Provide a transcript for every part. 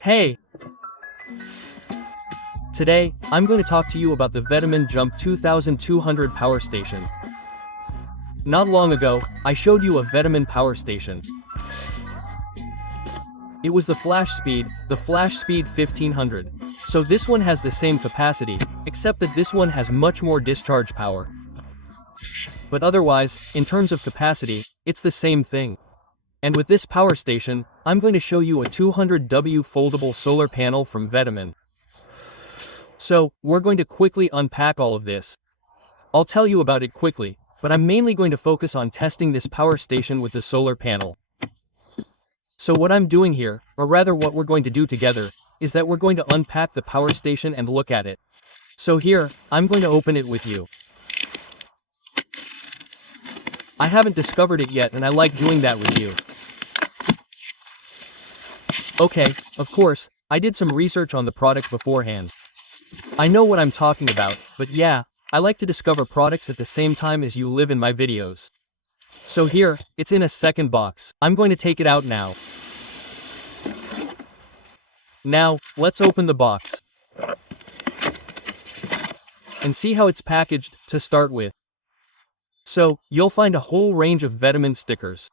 Hey! Today, I'm going to talk to you about the VTOMAN Jump 2200 power station. Not long ago, I showed you a VTOMAN power station. It was the Flash Speed 1500. So this one has the same capacity, except that this one has much more discharge power. But otherwise, in terms of capacity, it's the same thing. And with this power station, I'm going to show you a 200W foldable solar panel from VTOMAN. So, we're going to quickly unpack all of this. I'll tell you about it quickly, but I'm mainly going to focus on testing this power station with the solar panel. So what I'm doing here, or rather what we're going to do together, is that we're going to unpack the power station and look at it. So here, I'm going to open it with you. I haven't discovered it yet and I like doing that with you. Okay, of course, I did some research on the product beforehand. I know what I'm talking about, but yeah, I like to discover products at the same time as you live in my videos. So here, it's in a second box. I'm going to take it out now. Now, let's open the box. And see how it's packaged, to start with. So, you'll find a whole range of VTOMAN stickers.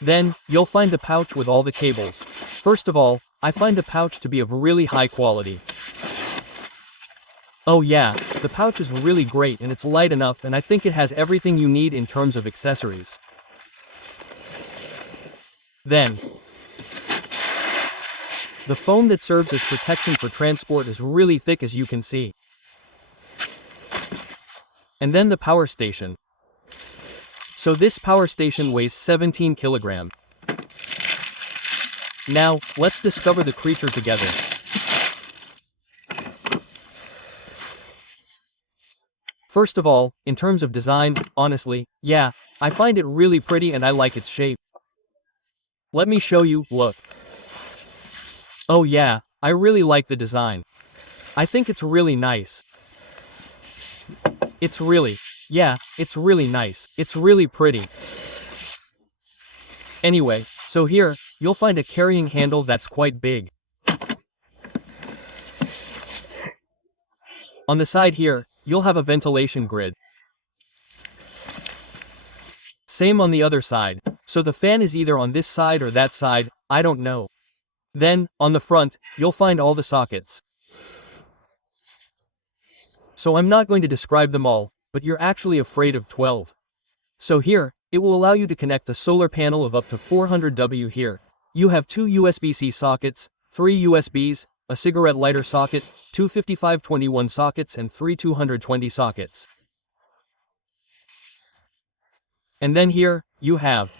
Then, you'll find the pouch with all the cables. First of all, I find the pouch to be of really high quality. Oh yeah, the pouch is really great and it's light enough and I think it has everything you need in terms of accessories. Then, the foam that serves as protection for transport is really thick, as you can see. And then the power station. So this power station weighs 17 kilograms. Now, let's discover the creature together. First of all, in terms of design, honestly, yeah, I find it really pretty and I like its shape. Let me show you, look. Oh yeah, I really like the design. I think it's really nice. It's really nice. It's really pretty. Anyway, so here, you'll find a carrying handle that's quite big. On the side here, you'll have a ventilation grid. Same on the other side, so the fan is either on this side or that side, I don't know. Then, on the front, you'll find all the sockets. So I'm not going to describe them all, but you're actually afraid of 12. So here, it will allow you to connect a solar panel of up to 400W here. You have 2 USB-C sockets, 3 USBs, a cigarette lighter socket, 2 5521 sockets and 3 220 sockets. And then here, you have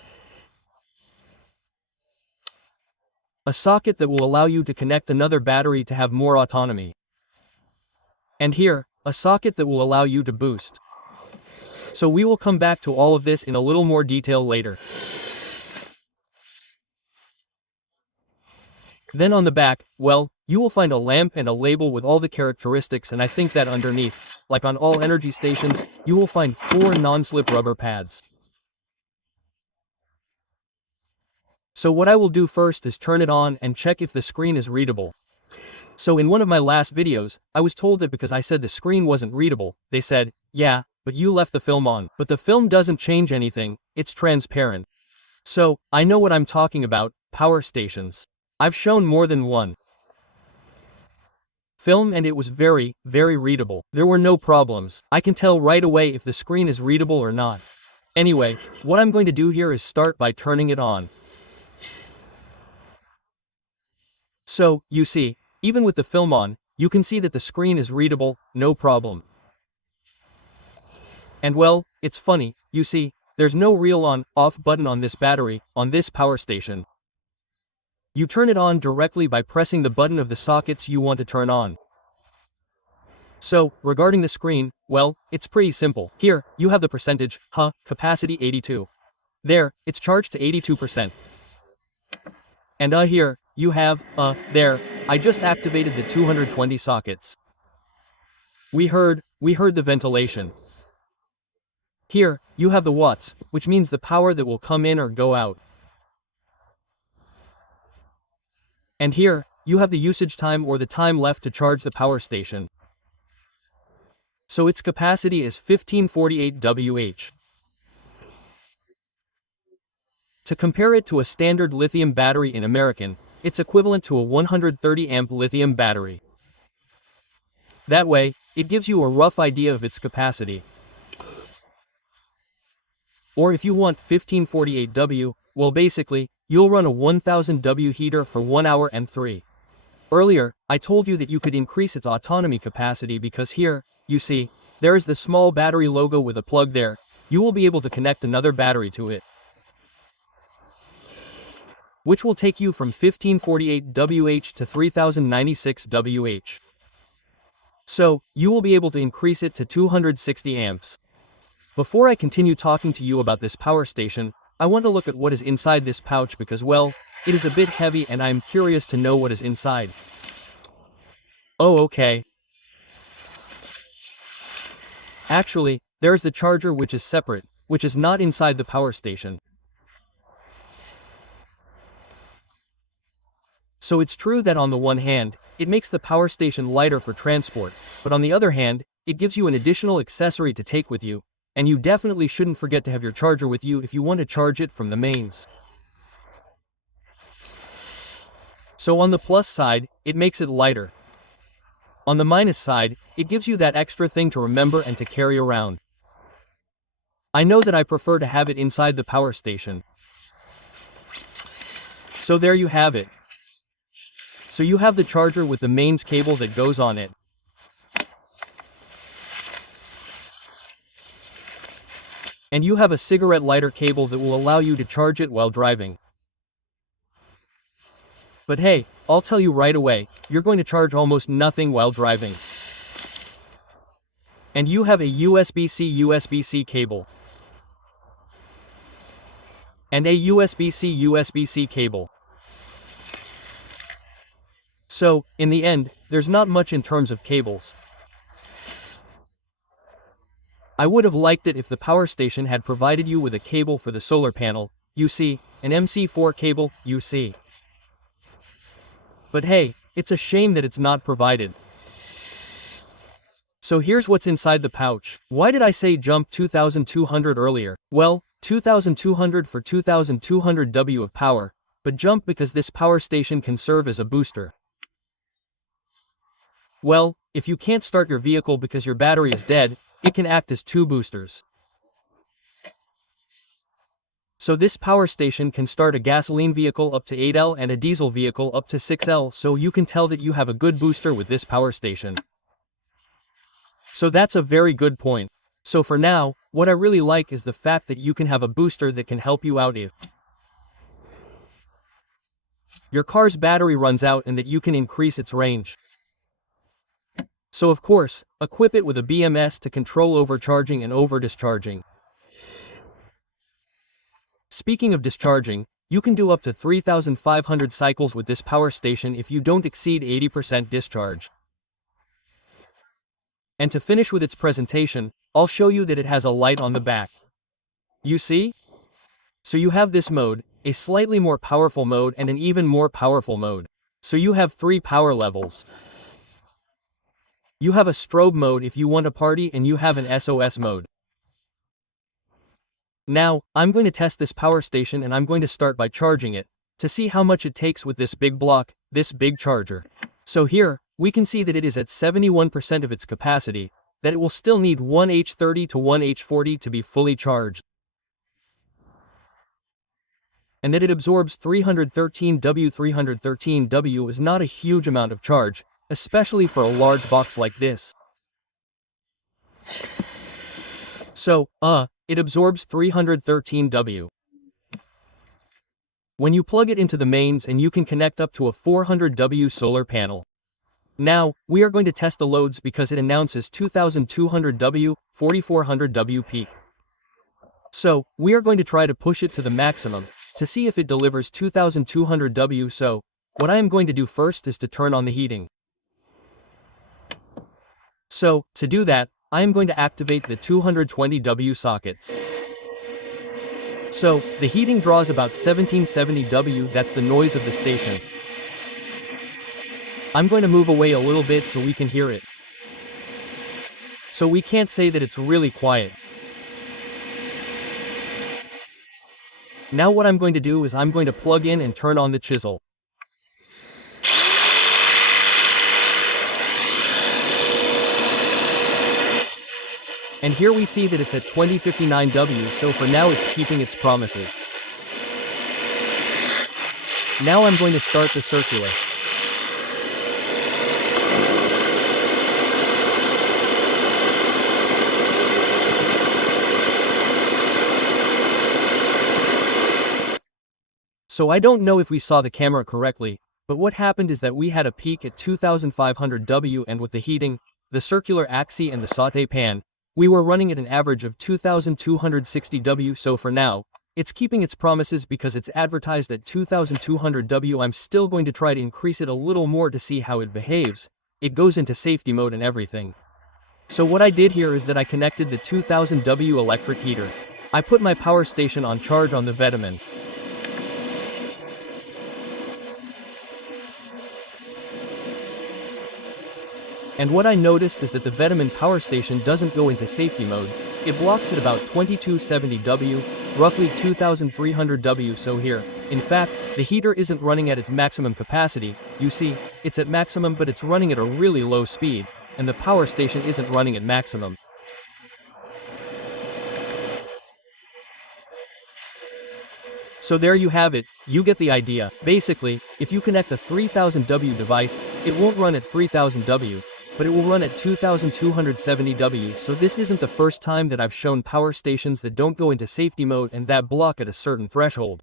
a socket that will allow you to connect another battery to have more autonomy. And here, a socket that will allow you to boost. So we will come back to all of this in a little more detail later. Then on the back, well, you will find a lamp and a label with all the characteristics, and I think that underneath, like on all energy stations, you will find 4 non-slip rubber pads. So what I will do first is turn it on and check if the screen is readable. So in one of my last videos, I was told that because I said the screen wasn't readable, they said, yeah, but you left the film on. But the film doesn't change anything, it's transparent. So, I know what I'm talking about, power stations. I've shown more than one film and it was very readable. There were no problems. I can tell right away if the screen is readable or not. Anyway, what I'm going to do here is start by turning it on. So, you see, even with the film on, you can see that the screen is readable, no problem. And well, it's funny, you see, there's no real on-off button on this battery, on this power station. You turn it on directly by pressing the button of the sockets you want to turn on. So, regarding the screen, well, it's pretty simple. Here, you have the percentage, capacity 82. There, it's charged to 82%. And here, you have, there, I just activated the 220 sockets. We heard the ventilation. Here, you have the watts, which means the power that will come in or go out. And here, you have the usage time or the time left to charge the power station. So its capacity is 1548 Wh. To compare it to a standard lithium battery in American, it's equivalent to a 130 amp lithium battery. That way, it gives you a rough idea of its capacity. Or if you want 1548 W, well basically, you'll run a 1000 W heater for 1 hour and 3. Earlier, I told you that you could increase its autonomy capacity because here, you see, there is the small battery logo with a plug there. You will be able to connect another battery to it, which will take you from 1548 Wh to 3096 Wh. So, you will be able to increase it to 260 amps. Before I continue talking to you about this power station, I want to look at what is inside this pouch because, well, it is a bit heavy and I am curious to know what is inside. Oh, okay. Actually, there is the charger which is separate, which is not inside the power station. So it's true that on the one hand, it makes the power station lighter for transport, but on the other hand, it gives you an additional accessory to take with you, and you definitely shouldn't forget to have your charger with you if you want to charge it from the mains. So on the plus side, it makes it lighter. On the minus side, it gives you that extra thing to remember and to carry around. I know that I prefer to have it inside the power station. So there you have it. So you have the charger with the mains cable that goes on it. And you have a cigarette lighter cable that will allow you to charge it while driving. But hey, I'll tell you right away, you're going to charge almost nothing while driving. And you have a USB-C USB-C cable. And a USB-C USB-C cable. So, in the end, there's not much in terms of cables. I would have liked it if the power station had provided you with a cable for the solar panel, you see, an MC4 cable, you see. But hey, it's a shame that it's not provided. So here's what's inside the pouch. Why did I say jump 2200 earlier? Well, 2200 for 2200 W of power, but jump because this power station can serve as a booster. Well, if you can't start your vehicle because your battery is dead, it can act as 2 boosters. So this power station can start a gasoline vehicle up to 8L and a diesel vehicle up to 6L, so you can tell that you have a good booster with this power station. So that's a very good point. So for now, what I really like is the fact that you can have a booster that can help you out if your car's battery runs out and that you can increase its range. So of course, equip it with a BMS to control overcharging and over-discharging. Speaking of discharging, you can do up to 3,500 cycles with this power station if you don't exceed 80% discharge. And to finish with its presentation, I'll show you that it has a light on the back. You see? So you have this mode, a slightly more powerful mode and an even more powerful mode. So you have 3 power levels. You have a strobe mode if you want to party and you have an SOS mode. Now, I'm going to test this power station and I'm going to start by charging it, to see how much it takes with this big block, this big charger. So here, we can see that it is at 71% of its capacity, that it will still need 1H30 to 1H40 to be fully charged. And that it absorbs 313W. 313W is not a huge amount of charge, especially for a large box like this. So, it absorbs 313W. When you plug it into the mains and you can connect up to a 400W solar panel. Now, we are going to test the loads because it announces 2200W, 4400W peak. So, we are going to try to push it to the maximum, to see if it delivers 2200W. So, what I am going to do first is to turn on the heating. So, to do that, I am going to activate the 220W sockets. So, the heating draws about 1770W, that's the noise of the station. I'm going to move away a little bit so we can hear it. So we can't say that it's really quiet. Now what I'm going to do is I'm going to plug in and turn on the chisel. And here we see that it's at 2059W, so for now it's keeping its promises. Now I'm going to start the circular. So I don't know if we saw the camera correctly, but what happened is that we had a peak at 2500W, and with the heating, the circular axis and the sauté pan, we were running at an average of 2260W, so for now, it's keeping its promises because it's advertised at 2200W. I'm still going to try to increase it a little more to see how it behaves. It goes into safety mode and everything. So what I did here is that I connected the 2000W electric heater. I put my power station on charge on the VTOMAN. And what I noticed is that the VTOMAN power station doesn't go into safety mode. It blocks at about 2270W, roughly 2300W, so here, in fact, the heater isn't running at its maximum capacity. You see, it's at maximum but it's running at a really low speed, and the power station isn't running at maximum. So there you have it, you get the idea. Basically, if you connect a 3000W device, it won't run at 3000W. But it will run at 2270W, so this isn't the first time that I've shown power stations that don't go into safety mode and that block at a certain threshold.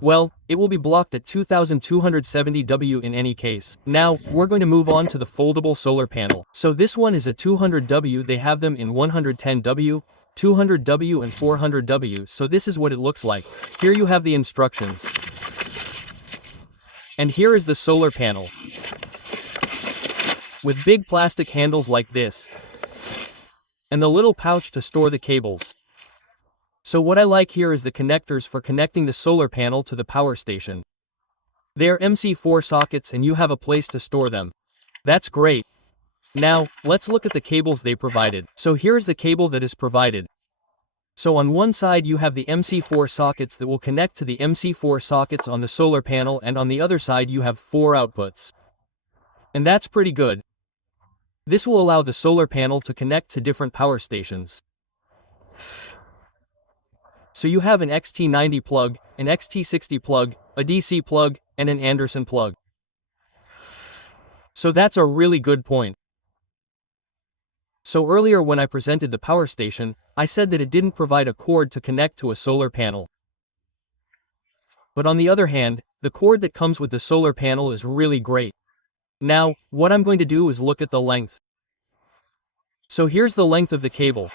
Well, it will be blocked at 2270W in any case. Now, we're going to move on to the foldable solar panel. So this one is a 200W, they have them in 110W, 200W and 400W, so this is what it looks like. Here you have the instructions. And here is the solar panel. With big plastic handles like this, and the little pouch to store the cables. So what I like here is the connectors for connecting the solar panel to the power station. They are MC4 sockets and you have a place to store them. That's great. Now, let's look at the cables they provided. So here's the cable that is provided. So on one side you have the MC4 sockets that will connect to the MC4 sockets on the solar panel, and on the other side you have 4 outputs. And that's pretty good. This will allow the solar panel to connect to different power stations. So you have an XT90 plug, an XT60 plug, a DC plug, and an Anderson plug. So that's a really good point. So earlier when I presented the power station, I said that it didn't provide a cord to connect to a solar panel. But on the other hand, the cord that comes with the solar panel is really great. Now, what I'm going to do is look at the length. So here's the length of the cable.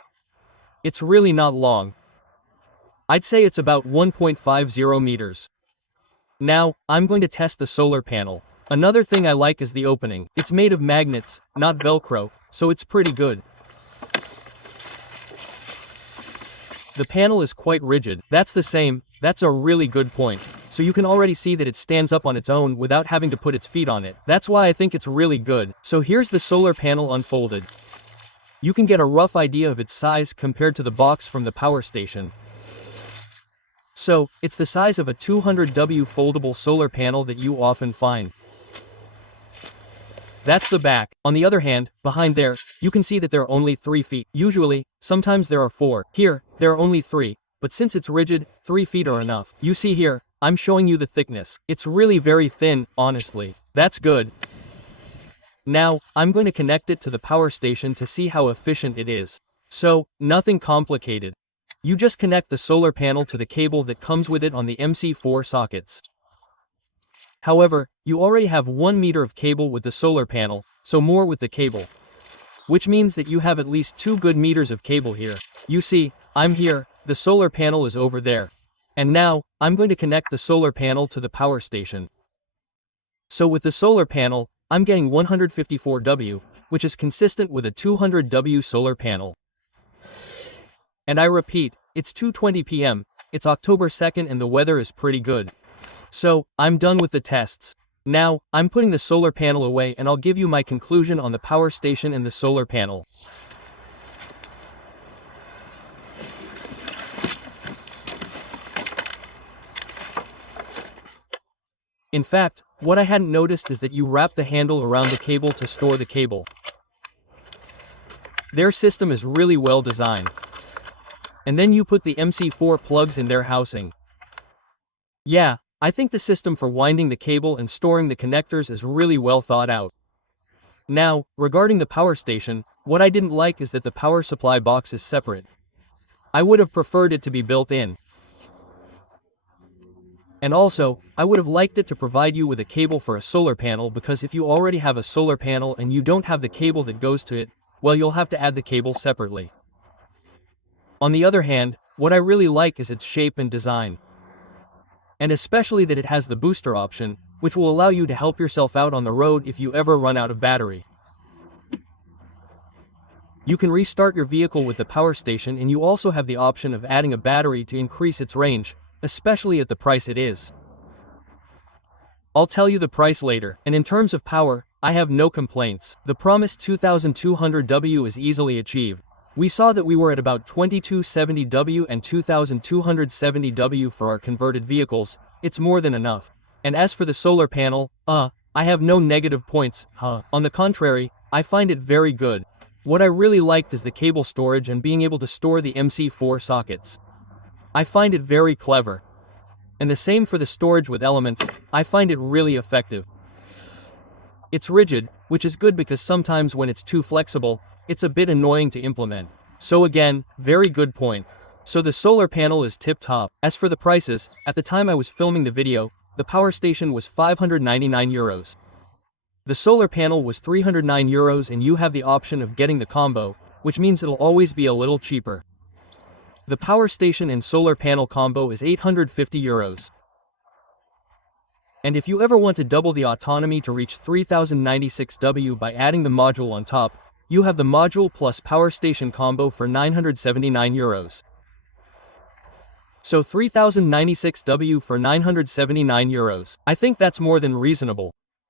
It's really not long. I'd say it's about 1.50 meters. Now, I'm going to test the solar panel. Another thing I like is the opening. It's made of magnets, not Velcro, so it's pretty good. The panel is quite rigid. That's a really good point. So you can already see that it stands up on its own without having to put its feet on it. That's why I think it's really good. So here's the solar panel unfolded. You can get a rough idea of its size compared to the box from the power station. So, it's the size of a 200W foldable solar panel that you often find. That's the back. On the other hand, behind there, you can see that there are only 3 feet. Usually, sometimes there are 4. Here, there are only 3. But since it's rigid, 3 feet are enough. You see here, I'm showing you the thickness. It's really very thin, honestly. That's good. Now, I'm going to connect it to the power station to see how efficient it is. So, nothing complicated. You just connect the solar panel to the cable that comes with it on the MC4 sockets. However, you already have 1 meter of cable with the solar panel, so more with the cable. Which means that you have at least 2 good meters of cable here. You see, I'm here, the solar panel is over there. And now, I'm going to connect the solar panel to the power station. So with the solar panel, I'm getting 154W, which is consistent with a 200W solar panel. And I repeat, it's 2:20 p.m., it's October 2nd and the weather is pretty good. So, I'm done with the tests. Now, I'm putting the solar panel away and I'll give you my conclusion on the power station and the solar panel. In fact, what I hadn't noticed is that you wrap the handle around the cable to store the cable. Their system is really well designed. And then you put the MC4 plugs in their housing. Yeah, I think the system for winding the cable and storing the connectors is really well thought out. Now, regarding the power station, what I didn't like is that the power supply box is separate. I would have preferred it to be built in. And also, I would have liked it to provide you with a cable for a solar panel, because if you already have a solar panel and you don't have the cable that goes to it, well, you'll have to add the cable separately. On the other hand, what I really like is its shape and design. And especially that it has the booster option, which will allow you to help yourself out on the road if you ever run out of battery. You can restart your vehicle with the power station, and you also have the option of adding a battery to increase its range, especially at the price it is. I'll tell you the price later, and in terms of power, I have no complaints. The promised 2200W is easily achieved. We saw that we were at about 2270W and 2270W for our converted vehicles. It's more than enough. And as for the solar panel, I have no negative points, On the contrary, I find it very good. What I really liked is the cable storage and being able to store the MC4 sockets. I find it very clever. And the same for the storage with elements, I find it really effective. It's rigid, which is good because sometimes when it's too flexible, it's a bit annoying to implement. So again, very good point. So the solar panel is tip-top. As for the prices, at the time I was filming the video, the power station was €599. The solar panel was €309, and you have the option of getting the combo, which means it'll always be a little cheaper. The power station and solar panel combo is €850. And if you ever want to double the autonomy to reach 3096W by adding the module on top, you have the module plus power station combo for €979. So 3096W for €979. I think that's more than reasonable.